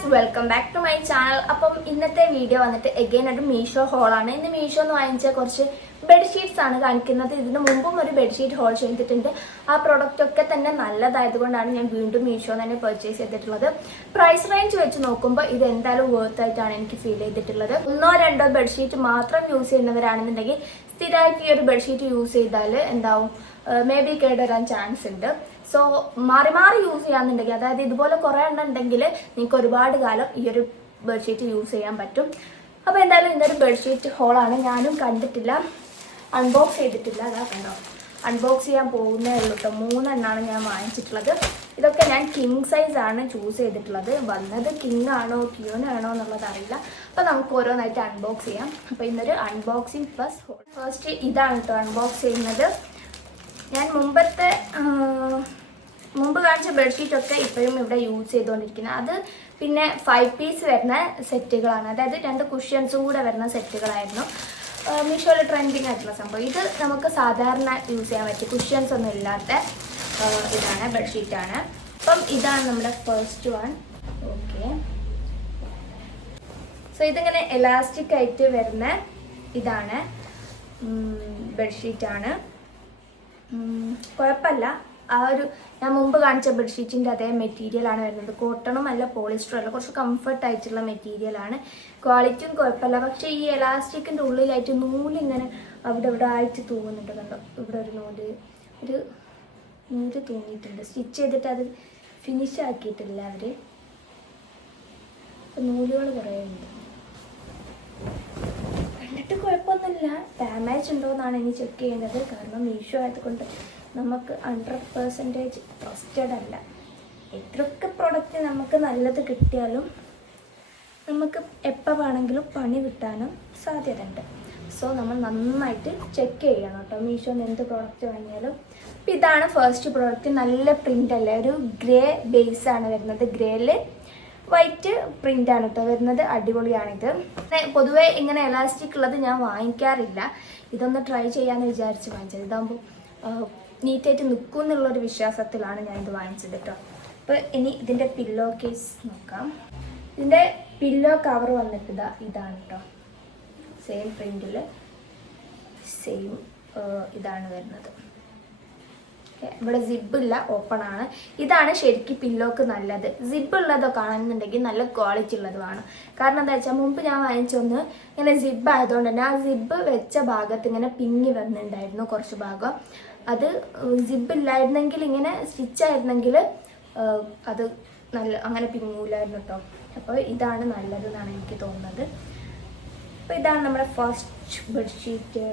Guys, welcome back to my channel. അപ്പം ഇന്നത്തെ video വന്നിട്ട് എഗെയിൻ ഒരു മീഷോ ഹോളാണ്. ഇന്ന് മീഷോ എന്ന് വാങ്ങിച്ച കുറച്ച് ബെഡ്ഷീറ്റ്സ് ആണ് കാണിക്കുന്നത്. ഇതിന് മുമ്പും ഒരു ബെഡ്ഷീറ്റ് ഹോൾ ചെയ്തിട്ടുണ്ട്. ആ പ്രോഡക്റ്റ് ഒക്കെ തന്നെ നല്ലതായതുകൊണ്ടാണ് ഞാൻ വീണ്ടും മീഷോ തന്നെ പർച്ചേസ് ചെയ്തിട്ടുള്ളത്. പ്രൈസ് റേഞ്ച് വെച്ച് നോക്കുമ്പോൾ ഇത് എന്തായാലും വർത്ത് ആയിട്ടാണ് എനിക്ക് ഫീൽ ചെയ്തിട്ടുള്ളത്. ഒന്നോ രണ്ടോ ബെഡ്ഷീറ്റ് മാത്രം യൂസ് ചെയ്യുന്നവരാണെന്നുണ്ടെങ്കിൽ സ്ഥിരമായിട്ട് ഈ ഒരു ബെഡ്ഷീറ്റ് യൂസ് ചെയ്താൽ എന്താവും, മേ ബി കേടുവരാൻ ചാൻസ് ഉണ്ട്. സോ മാറി മാറി യൂസ് ചെയ്യാന്നുണ്ടെങ്കിൽ, അതായത് ഇതുപോലെ കുറേ എണ്ണം ഉണ്ടെങ്കിൽ നിങ്ങൾക്ക് ഒരുപാട് കാലം ഈ ഒരു ബെഡ്ഷീറ്റ് യൂസ് ചെയ്യാൻ പറ്റും. അപ്പോൾ എന്തായാലും ഇന്നൊരു ബെഡ്ഷീറ്റ് ഹോളാണ്. ഞാനും കണ്ടിട്ടില്ല, അൺബോക്സ് ചെയ്തിട്ടില്ല. അതാ കണ്ടോ, അൺബോക്സ് ചെയ്യാൻ പോകുന്നേ ഉള്ളൂ കേട്ടോ. 3 എണ്ണമാണ് ഞാൻ വാങ്ങിച്ചിട്ടുള്ളത്. ഇതൊക്കെ ഞാൻ കിങ് സൈസ് ആണ് ചൂസ് ചെയ്തിട്ടുള്ളത്. വന്നത് കിങ് ആണോ ക്യൂൻ ആണോ എന്നുള്ളത് അറിയില്ല. അപ്പോൾ നമുക്ക് ഓരോന്നായിട്ട് അൺബോക്സ് ചെയ്യാം. അപ്പോൾ ഇന്നൊരു അൺബോക്സിങ് പ്ലസ് ഹോൾ. ഫസ്റ്റ് ഇതാണ് കേട്ടോ അൺബോക്സ് ചെയ്യുന്നത്. ഞാൻ മുമ്പ് കാണിച്ച ബെഡ്ഷീറ്റൊക്കെ ഇപ്പോഴും ഇവിടെ യൂസ് ചെയ്തുകൊണ്ടിരിക്കുന്നത്. അത് പിന്നെ 5 പീസ് വരുന്ന സെറ്റുകളാണ്, അതായത് 2 കുഷ്യൻസും കൂടെ വരുന്ന സെറ്റുകളായിരുന്നു മീഷോയിൽ ട്രെൻഡിങ് ആയിട്ടുള്ള സംഭവം. ഇത് നമുക്ക് സാധാരണ യൂസ് ചെയ്യാൻ പറ്റും, കുഷ്യൻസ് ഒന്നും ഇല്ലാത്ത ഇതാണ്, ബെഡ്ഷീറ്റാണ്. അപ്പം ഇതാണ് നമ്മുടെ ഫസ്റ്റ് വൺ. ഓക്കെ, സോ ഇതിങ്ങനെ എലാസ്റ്റിക് ആയിട്ട് വരുന്ന ഇതാണ് ബെഡ്ഷീറ്റാണ്. കുഴപ്പമില്ല. ആ ഒരു ഞാൻ മുമ്പ് കാണിച്ച ബെഡ്ഷീറ്റിൻ്റെ അതേ മെറ്റീരിയലാണ് വരുന്നത്. കോട്ടണും അല്ല, പോളിസ്റ്ററും അല്ല, കുറച്ച് കംഫർട്ട് ആയിട്ടുള്ള മെറ്റീരിയലാണ്. ക്വാളിറ്റിയും കുഴപ്പമില്ല. പക്ഷേ ഈ എലാസ്റ്റിക്കിൻ്റെ ഉള്ളിലായിട്ട് നൂലിങ്ങനെ അവിടെ ഇവിടെ ആയിട്ട് തൂങ്ങുന്നുണ്ട്. കണ്ടോ, ഇവിടെ ഒരു നൂല് തൂങ്ങിയിട്ടുണ്ട്. സ്റ്റിച്ച് ചെയ്തിട്ട് അത് ഫിനിഷ് ആക്കിയിട്ടില്ല അവർ. നൂലുകൾ കുറേ ഉണ്ട്. കണ്ടിട്ട് കുഴപ്പമൊന്നുമില്ല. ഡാമേജ് ഉണ്ടോ എന്നാണ് ഇനി ചെക്ക് ചെയ്യേണ്ടത്. കാരണം മീഷോ ആയതുകൊണ്ട് നമുക്ക് 100% ട്രസ്റ്റഡ് അല്ല. എത്രയൊക്കെ പ്രോഡക്റ്റ് നമുക്ക് നല്ലത് കിട്ടിയാലും നമുക്ക് എപ്പോൾ വേണമെങ്കിലും പണി കിട്ടാനും സാധ്യതയുണ്ട്. സോ നമ്മൾ നന്നായിട്ട് ചെക്ക് ചെയ്യണം കേട്ടോ മീഷോന്ന് എന്ത് പ്രോഡക്റ്റ് വാങ്ങിയാലും. അപ്പോൾ ഇതാണ് ഫസ്റ്റ് പ്രോഡക്റ്റ്. നല്ല പ്രിൻ്റ് അല്ലേ, ഒരു ഗ്രേ ബേസാണ് വരുന്നത്. ഗ്രേയിൽ വൈറ്റ് പ്രിൻ്റാണ് കേട്ടോ വരുന്നത്. അടിപൊളിയാണിത്. പൊതുവേ ഇങ്ങനെ എലാസ്റ്റിക് ഉള്ളത് ഞാൻ വാങ്ങിക്കാറില്ല. ഇതൊന്ന് ട്രൈ ചെയ്യാമെന്ന് വിചാരിച്ച് വാങ്ങിച്ചത്. ഇതാകുമ്പോൾ നീറ്റായിട്ട് നിൽക്കും എന്നുള്ളൊരു വിശ്വാസത്തിലാണ് ഞാൻ ഇത് വാങ്ങിച്ചത് കേട്ടോ. അപ്പോൾ ഇനി ഇതിൻ്റെ പില്ലോ കേസ് നോക്കാം. ഇതിൻ്റെ പില്ലോ കവർ വന്നിട്ട് ഇതാണ് കേട്ടോ. സെയിം പ്രിൻറ്റിൽ സെയിം ഇതാണ് വരുന്നത്. ഇവിടെ സിബില്ല, ഓപ്പൺ ആണ്. ഇതാണ് ശരിക്കും പില്ലോക്ക് നല്ലത്. സിബ് ഉള്ളതോ കാണുന്നുണ്ടെങ്കിൽ നല്ല ക്വാളിറ്റി ഉള്ളത് വേണം. കാരണം എന്താ വെച്ചാൽ മുമ്പ് ഞാൻ വാങ്ങിച്ചൊന്ന് ഇങ്ങനെ സിബ് ആയതുകൊണ്ട് തന്നെ ആ സിബ് വെച്ച ഭാഗത്ത് ഇങ്ങനെ പിങ്ങി വന്നിട്ടുണ്ടായിരുന്നു കുറച്ച് ഭാഗം. അത് സിബ് ഇല്ലായിരുന്നെങ്കിൽ, ഇങ്ങനെ സ്റ്റിച്ചായിരുന്നെങ്കിൽ അത് നല്ല അങ്ങനെ പിങ്ങൂലായിരുന്നു കേട്ടോ. അപ്പോൾ ഇതാണ് നല്ലതെന്നാണ് എനിക്ക് തോന്നുന്നത്. അപ്പോൾ ഇതാണ് നമ്മുടെ ഫസ്റ്റ് ബെഡ്ഷീറ്റ്.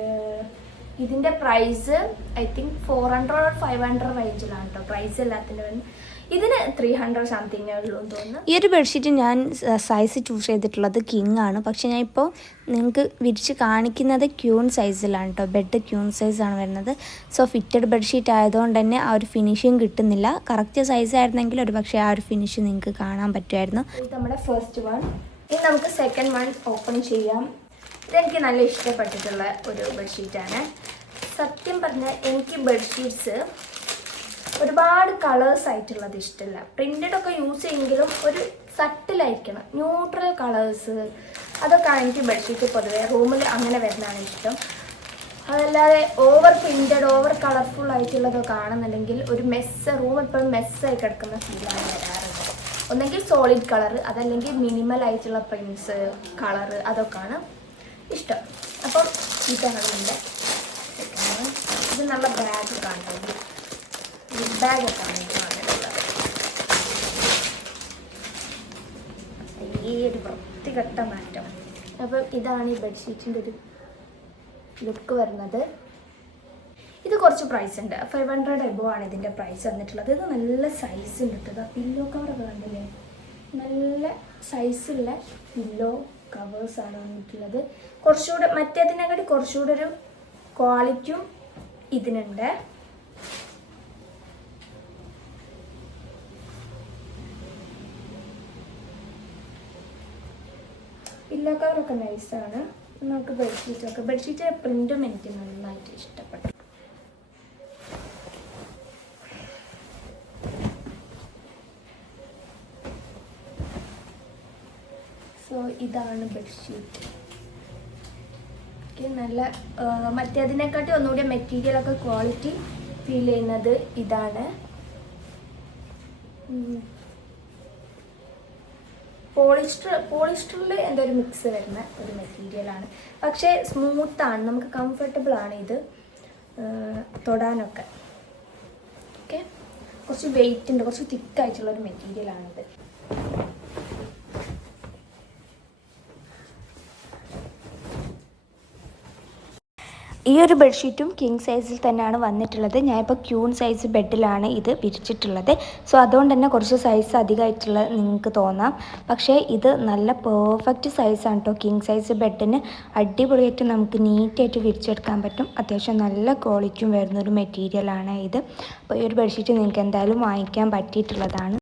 ഇതിൻ്റെ പ്രൈസ് ഐ തിങ്ക് 400 or 500 റേഞ്ചിലാണ് കേട്ടോ പ്രൈസ് എല്ലാത്തിൻ്റെ വരുന്നത്. ഇതിന് 300 സംതിങ് ഉള്ളൂ എന്ന് തോന്നുന്നു. ഈ ഒരു ബെഡ്ഷീറ്റ് ഞാൻ സൈസ് ചൂസ് ചെയ്തിട്ടുള്ളത് കിങ് ആണ്. പക്ഷേ ഞാൻ ഇപ്പോൾ നിങ്ങൾക്ക് വിരിച്ച് കാണിക്കുന്നത് ക്യൂൺ സൈസിലാണ് കേട്ടോ. ബെഡ് ക്യൂൺ സൈസാണ് വരുന്നത്. സോ ഫിറ്റഡ് ബെഡ്ഷീറ്റ് ആയതുകൊണ്ട് തന്നെ ആ ഒരു ഫിനിഷിങ് കിട്ടുന്നില്ല. കറക്റ്റ് സൈസ് ആയിരുന്നെങ്കിൽ ഒരു പക്ഷേ ആ ഒരു ഫിനിഷ് നിങ്ങൾക്ക് കാണാൻ പറ്റുമായിരുന്നു. ഇത് നമ്മുടെ ഫസ്റ്റ് വൺ. ഇനി നമുക്ക് സെക്കൻഡ് വൺ ഓപ്പൺ ചെയ്യാം. ഇതെനിക്ക് നല്ല ഇഷ്ടപ്പെട്ടിട്ടുള്ള ഒരു ബെഡ്ഷീറ്റാണ്. സത്യം പറഞ്ഞാൽ എനിക്ക് ബെഡ്ഷീറ്റ്സ് ഒരുപാട് കളേഴ്സ് ആയിട്ടുള്ളത് ഇഷ്ടമല്ല. പ്രിൻറ്റഡൊക്കെ യൂസ് ചെയ്യുമെങ്കിലും ഒരു സട്ടിലായിരിക്കണം, ന്യൂട്രൽ കളേഴ്സ്. അതൊക്കെയാണ് എനിക്ക് ബെഡ്ഷീറ്റ് പൊതുവേ റൂമിൽ അങ്ങനെ വരുന്നതാണ് ഇഷ്ടം. അതല്ലാതെ ഓവർ പ്രിൻറ്റഡ്, ഓവർ കളർഫുൾ ആയിട്ടുള്ളതൊക്കെ ആണെന്നുണ്ടെങ്കിൽ ഒരു റൂം എപ്പോഴും മെസ്സായി കിടക്കുന്ന ഫീലാണ് വരാറുണ്ട്. ഒന്നെങ്കിൽ സോളിഡ് കളർ, അതല്ലെങ്കിൽ മിനിമൽ ആയിട്ടുള്ള പ്രിൻസ് കളർ, അതൊക്കെയാണ് ഇഷ്ടം. അപ്പം ഇതാണ് ഇതിൻ്റെ സെക്കൻഡ്. ഇത് നല്ല ബാഗ് കാണുന്നത്, ബാഗൊക്കെ ആണ് ഇത് വാങ്ങിയിട്ടുള്ളത്. ഈ ഒരു വൃത്തികെട്ട മാറ്റം. അപ്പം ഇതാണ് ഈ ബെഡ്ഷീറ്റിൻ്റെ ഒരു ലുക്ക് വരുന്നത്. ഇത് കുറച്ച് പ്രൈസ് ഉണ്ട്, 500 എബോ ആണ് ഇതിൻ്റെ പ്രൈസ് വന്നിട്ടുള്ളത്. ഇത് നല്ല സൈസ് ഉണ്ട് കേട്ടോ. പില്ലോ കവറൊക്കെ കണ്ടില്ലേ, നല്ല സൈസുള്ള പില്ലോ കവേഴ്സാണ് വന്നിട്ടുള്ളത്. കുറച്ചുകൂടെ മറ്റേതിനെക്കാട്ടി കുറച്ചുകൂടെ ഒരു ക്വാളിറ്റിയും ഇതിനുണ്ട്. പില്ലോ കവറൊക്കെ നൈസാണ്. നമുക്ക് ബെഡ്ഷീറ്റിൻ്റെ പ്രിൻറ്റും എനിക്ക് നന്നായിട്ട് ഇഷ്ടപ്പെട്ടു. സോ ഇതാണ് ബെഡ്ഷീറ്റ്. ഓക്കെ, നല്ല മറ്റേതിനെക്കാട്ടി ഒന്നുകൂടി മെറ്റീരിയലൊക്കെ ക്വാളിറ്റി ഫീൽ ചെയ്യുന്നത് ഇതാണ്. പോളിസ്റ്ററിൽ എൻ്റെ ഒരു മിക്സ് വരുന്ന ഒരു മെറ്റീരിയലാണ്. പക്ഷേ സ്മൂത്താണ്, നമുക്ക് കംഫർട്ടബിൾ ആണ് ഇത് തൊടാനൊക്കെ. ഓക്കെ, കുറച്ച് വെയിറ്റ് ഉണ്ട്, കുറച്ച് തിക്കായിട്ടുള്ളൊരു മെറ്റീരിയലാണിത്. ഈ ഒരു ബെഡ്ഷീറ്റും കിങ് സൈസിൽ തന്നെയാണ് വന്നിട്ടുള്ളത്. ഞാനിപ്പോൾ ക്യൂൺ സൈസ് ബെഡിലാണ് ഇത് വിരിച്ചിട്ടുള്ളത്. സോ അതുകൊണ്ട് തന്നെ കുറച്ച് സൈസ് അധികമായിട്ടുള്ളത് നിങ്ങൾക്ക് തോന്നാം. പക്ഷേ ഇത് നല്ല പെർഫെക്റ്റ് സൈസാണ് കേട്ടോ. കിങ് സൈസ് ബെഡിന് അടിപൊളിയായിട്ട് നമുക്ക് നീറ്റായിട്ട് വിരിച്ചെടുക്കാൻ പറ്റും. അത്യാവശ്യം നല്ല ക്വാളിറ്റിയും വരുന്നൊരു മെറ്റീരിയലാണ് ഇത്. അപ്പോൾ ഈ ഒരു ബെഡ്ഷീറ്റ് നിങ്ങൾക്ക് എന്തായാലും വാങ്ങിക്കാൻ പറ്റിയിട്ടുള്ളതാണ്.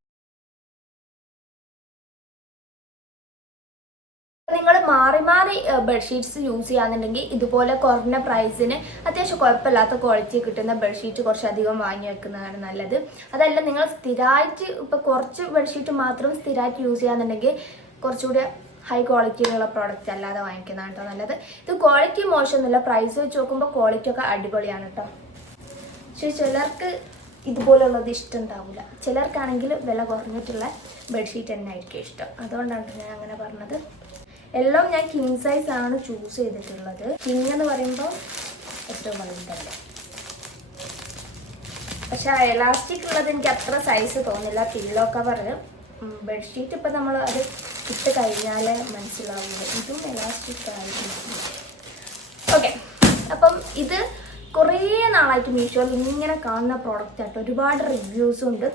നിങ്ങൾ മാറി മാറി ബെഡ്ഷീറ്റ്സ് യൂസ് ചെയ്യാന്നുണ്ടെങ്കിൽ ഇതുപോലെ കുറഞ്ഞ പ്രൈസിന് അത്യാവശ്യം കുഴപ്പമില്ലാത്ത ക്വാളിറ്റി കിട്ടുന്ന ബെഡ്ഷീറ്റ് കുറച്ചധികം വാങ്ങി വെക്കുന്നതാണ് നല്ലത്. അതല്ല നിങ്ങൾ സ്ഥിരമായിട്ട് ഇപ്പോൾ കുറച്ച് ബെഡ്ഷീറ്റ് മാത്രം സ്ഥിരമായിട്ട് യൂസ് ചെയ്യാന്നുണ്ടെങ്കിൽ കുറച്ചുകൂടി ഹൈ ക്വാളിറ്റിയിലുള്ള പ്രോഡക്റ്റ് അല്ലാതെ വാങ്ങിക്കുന്നതാണ് കേട്ടോ നല്ലത്. ഇത് ക്വാളിറ്റി മോശമൊന്നുമില്ല, പ്രൈസ് വെച്ച് നോക്കുമ്പോൾ ക്വാളിറ്റി ഒക്കെ അടിപൊളിയാണ് കേട്ടോ. പക്ഷേ ചിലർക്ക് ഇതുപോലുള്ളത് ഇഷ്ടം ഉണ്ടാവില്ല. ചിലർക്കാണെങ്കിൽ വില കുറഞ്ഞിട്ടുള്ള ബെഡ്ഷീറ്റ് തന്നെ ആയിരിക്കും ഇഷ്ടം. അതുകൊണ്ടാണ് ഞാൻ അങ്ങനെ പറഞ്ഞത്. എല്ലാം ഞാൻ കിങ് സൈസ് ആണ് ചൂസ് ചെയ്തിട്ടുള്ളത്. കിങ് എന്ന് പറയുമ്പോൾ ഏറ്റവും വലുതല്ല. പക്ഷെ എലാസ്റ്റിക് ഉള്ളത് എനിക്ക് അത്ര സൈസ് തോന്നില്ല. പില്ലോ കവർ ബെഡ്ഷീറ്റ് ഇപ്പം നമ്മൾ അത് ഇട്ട് കഴിഞ്ഞാൽ മനസ്സിലാവുള്ളൂ. ഇതും എലാസ്റ്റിക് ആയിരിക്കും. ഓക്കെ, അപ്പം ഇത് കുറേ നാളായിട്ട് മീഷോയിൽ ഇങ്ങനെ കാണുന്ന പ്രോഡക്റ്റ് ആയിട്ട് ഒരുപാട് റിവ്യൂസും ഉണ്ട്.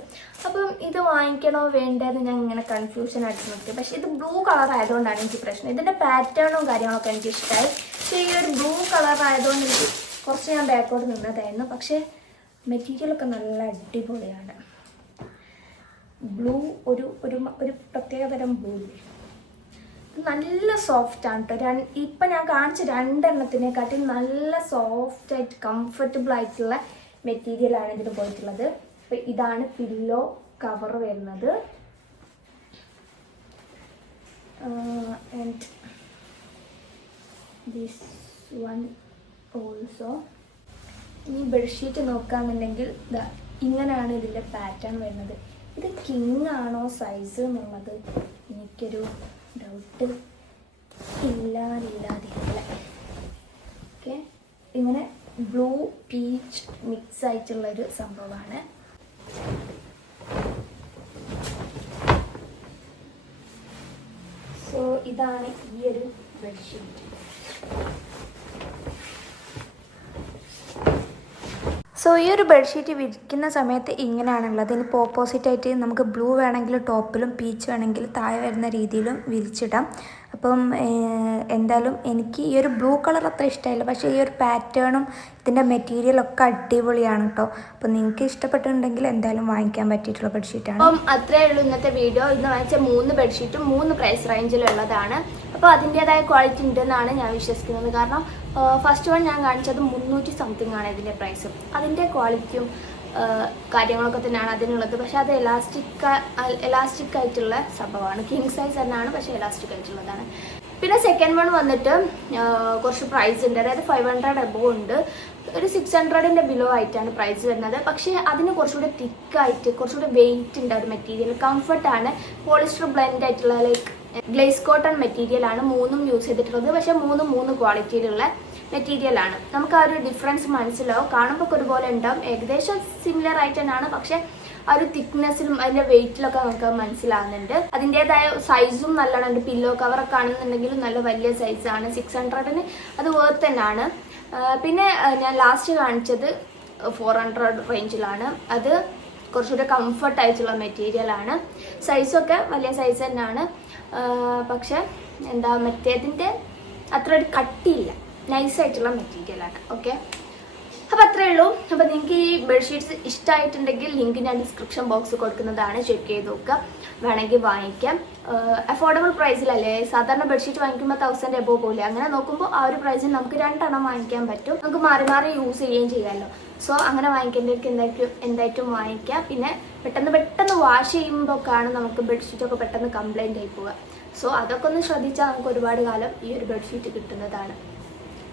അപ്പം ഇത് വാങ്ങിക്കണോ വേണ്ടതെന്ന് ഞാൻ ഇങ്ങനെ കൺഫ്യൂഷൻ ആയിട്ട് നോക്കി. പക്ഷേ ഇത് ബ്ലൂ കളർ ആയതുകൊണ്ടാണ് എനിക്ക് പ്രശ്നം. ഇതിൻ്റെ പാറ്റേണും കാര്യങ്ങളൊക്കെ എനിക്ക് ഇഷ്ടമായി. പക്ഷേ ഈ ഒരു ബ്ലൂ കളർ ആയതുകൊണ്ട് എനിക്ക് കുറച്ച് ഞാൻ ബാക്കോട്ട് നിന്നതായിരുന്നു. പക്ഷേ മെറ്റീരിയലൊക്കെ നല്ല അടിപൊളിയാണ്. ബ്ലൂ ഒരു പ്രത്യേകതരം ബ്ലൂ നല്ല സോഫ്റ്റ് ആണ് കേട്ടോ. ഇപ്പം ഞാൻ കാണിച്ച രണ്ടെണ്ണത്തിനെക്കാട്ടി നല്ല സോഫ്റ്റ് ആയിട്ട് കംഫർട്ടബിൾ ആയിട്ടുള്ള മെറ്റീരിയലാണ് ഇതിന് പോയിട്ടുള്ളത്. അപ്പം ഇതാണ് പില്ലോ കവർ വരുന്നത്. And this one also. ഇനി ബെഡ്ഷീറ്റ് നോക്കുകയാണെന്നുണ്ടെങ്കിൽ ഇങ്ങനെയാണ് ഇതിൻ്റെ പാറ്റേൺ വരുന്നത്. ഇത് കിങ് ആണോ സൈസ് എന്നുള്ളത് എനിക്കൊരു ഡൗട്ട് ഇല്ലാതില്ല. ഓക്കെ, ഇങ്ങനെ ബ്ലൂ പീച്ച് മിക്സ് ആയിട്ടുള്ളൊരു സംഭവമാണ്. സോ ഇതാണ് ഈ ഒരു ബെഡ്ഷീറ്റ്. സോ ഈ ഒരു ബെഡ്ഷീറ്റ് വിരിക്കുന്ന സമയത്ത് ഇങ്ങനെയാണുള്ളത്. ഇനിയിപ്പോൾ ഓപ്പോസിറ്റായിട്ട് നമുക്ക് ബ്ലൂ വേണമെങ്കിൽ ടോപ്പിലും പീച്ച് വേണമെങ്കിൽ താഴെ വരുന്ന രീതിയിലും വിരിച്ചിടാം. അപ്പം എന്തായാലും എനിക്ക് ഈ ഒരു ബ്ലൂ കളർ അത്ര ഇഷ്ടമായില്ല. പക്ഷേ ഈ ഒരു പാറ്റേണും ഇതിൻ്റെ മെറ്റീരിയലൊക്കെ അടിപൊളിയാണ് കേട്ടോ. അപ്പോൾ നിങ്ങൾക്ക് ഇഷ്ടപ്പെട്ടിട്ടുണ്ടെങ്കിൽ എന്തായാലും വാങ്ങിക്കാൻ പറ്റിയിട്ടുള്ള ബെഡ്ഷീറ്റാണ്. അപ്പം അത്രയേ ഉള്ളൂ ഇന്നത്തെ വീഡിയോ. ഇന്ന് വാങ്ങിച്ച 3 ബെഡ്ഷീറ്റും 3 പ്രൈസ് റേഞ്ചിലുള്ളതാണ്. അപ്പോൾ അതിൻ്റേതായ ക്വാളിറ്റി ഉണ്ടെന്നാണ് ഞാൻ വിശ്വസിക്കുന്നത്. കാരണം ഫസ്റ്റ് വൺ ഞാൻ കാണിച്ചത് 300 സംതിങ് ആണ് ഇതിൻ്റെ പ്രൈസ്. അതിൻ്റെ ക്വാളിറ്റിയും കാര്യങ്ങളൊക്കെ തന്നെയാണ് അതിനുള്ളത്. പക്ഷെ അത് എലാസ്റ്റിക് ആയിട്ടുള്ള സംഭവമാണ്. കിങ് സൈസ് തന്നെയാണ്, പക്ഷേ എലാസ്റ്റിക് ആയിട്ടുള്ളതാണ്. പിന്നെ സെക്കൻഡ് വൺ വന്നിട്ട് കുറച്ച് പ്രൈസ് ഉണ്ട്. അതായത് 500 എബോ ഉണ്ട്. ഒരു 600ൻ്റെ ബിലോ ആയിട്ടാണ് പ്രൈസ് വരുന്നത്. പക്ഷേ അതിന് കുറച്ചുകൂടി തിക്കായിട്ട് കുറച്ചുകൂടി വെയിറ്റ് ഉണ്ട്. ഒരു മെറ്റീരിയൽ കംഫർട്ടാണ്. പോളിസ്റ്റർ ബ്ലെൻഡ് ആയിട്ടുള്ള ലൈക്ക് ഗ്ലേസ് കോട്ടൺ മെറ്റീരിയലാണ് 3ഉം യൂസ് ചെയ്തിട്ടുള്ളത്. പക്ഷേ 3 ക്വാളിറ്റിയിലുള്ള മെറ്റീരിയലാണ്. നമുക്ക് ആ ഒരു ഡിഫറൻസ് മനസ്സിലാവും. കാണുമ്പോൾ ഒരുപോലെ ഉണ്ടാവും, ഏകദേശം സിമിലർ ആയിട്ട് തന്നെയാണ്. പക്ഷെ ആ ഒരു തിക്നെസ്സിലും അതിൻ്റെ വെയിറ്റിലൊക്കെ നമുക്ക് മനസ്സിലാവുന്നുണ്ട്. അതിൻ്റെതായ സൈസും നല്ലോണം. പില്ലോ കവറൊക്കെ ആണെന്നുണ്ടെങ്കിലും നല്ല വലിയ സൈസാണ്. 600ന് അത് വേർത്ത് തന്നെയാണ്. പിന്നെ ഞാൻ ലാസ്റ്റ് കാണിച്ചത് 400 റേഞ്ചിലാണ്. അത് കുറച്ചുകൂടെ കംഫർട്ടായിട്ടുള്ള മെറ്റീരിയലാണ്. സൈസൊക്കെ വലിയ സൈസ് തന്നെയാണ്. പക്ഷെ മറ്റേതിൻ്റെ അത്ര ഒരു കട്ടിയില്ല, നൈസായിട്ടുള്ള മെറ്റീരിയലാണ്. ഓക്കെ, അപ്പോൾ അത്രയേ ഉള്ളൂ. അപ്പോൾ നിങ്ങൾക്ക് ഈ ബെഡ്ഷീറ്റ്സ് ഇഷ്ടമായിട്ടുണ്ടെങ്കിൽ ലിങ്ക് ഞാൻ ഡിസ്ക്രിപ്ഷൻ ബോക്സ് കൊടുക്കുന്നതാണ്. ചെക്ക് ചെയ്ത് നോക്കുക, വേണമെങ്കിൽ വാങ്ങിക്കാം. അഫോർഡബിൾ പ്രൈസിലല്ലേ. സാധാരണ ബെഡ്ഷീറ്റ് വാങ്ങിക്കുമ്പോൾ 1000 എബോ പോലെ. അങ്ങനെ നോക്കുമ്പോൾ ആ ഒരു പ്രൈസിൽ നമുക്ക് 2 എണ്ണം വാങ്ങിക്കാൻ പറ്റും. നമുക്ക് മാറി മാറി യൂസ് ചെയ്യുകയും ചെയ്യാമല്ലോ. സോ അങ്ങനെ വാങ്ങിക്കേണ്ടവർക്ക് എന്തായിട്ടും വാങ്ങിക്കാം. പിന്നെ പെട്ടെന്ന് വാഷ് ചെയ്യുമ്പോഴൊക്കെയാണ് നമുക്ക് ബെഡ്ഷീറ്റൊക്കെ പെട്ടെന്ന് കംപ്ലൈൻ്റ് ആയി പോവുക. സോ അതൊക്കെ ഒന്ന് ശ്രദ്ധിച്ചാൽ നമുക്ക് ഒരുപാട് കാലം ഈ ഒരു ബെഡ്ഷീറ്റ് കിട്ടുന്നതാണ്.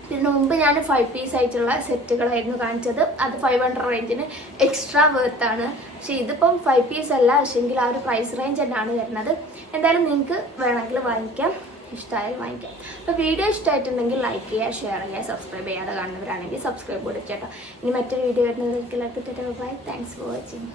ഇതിന് മുമ്പ് ഞാൻ 5 പീസ് ആയിട്ടുള്ള സെറ്റുകളായിരുന്നു കാണിച്ചത്. അത് 500 റേഞ്ചിന് എക്സ്ട്രാ വേർത്താണ്. പക്ഷേ ഇതിപ്പം 5 പീസ് അല്ല, പക്ഷേങ്കിൽ ആ ഒരു പ്രൈസ് റേഞ്ച് തന്നെയാണ് വരുന്നത്. എന്തായാലും നിങ്ങൾക്ക് വേണമെങ്കിൽ വാങ്ങിക്കാം, ഇഷ്ടമായാലും വാങ്ങിക്കാം. അപ്പോൾ വീഡിയോ ഇഷ്ടമായിട്ടുണ്ടെങ്കിൽ ലൈക്ക് ചെയ്യുക, ഷെയർ ചെയ്യുക, സബ്സ്ക്രൈബ് ചെയ്യാതെ കാണുന്നവരാണെങ്കിൽ സബ്സ്ക്രൈബ് കൊടുക്കുക കേട്ടോ. ഇനി മറ്റൊരു വീഡിയോ വരുന്നതിലേക്ക് ബൈ. Thanks for watching.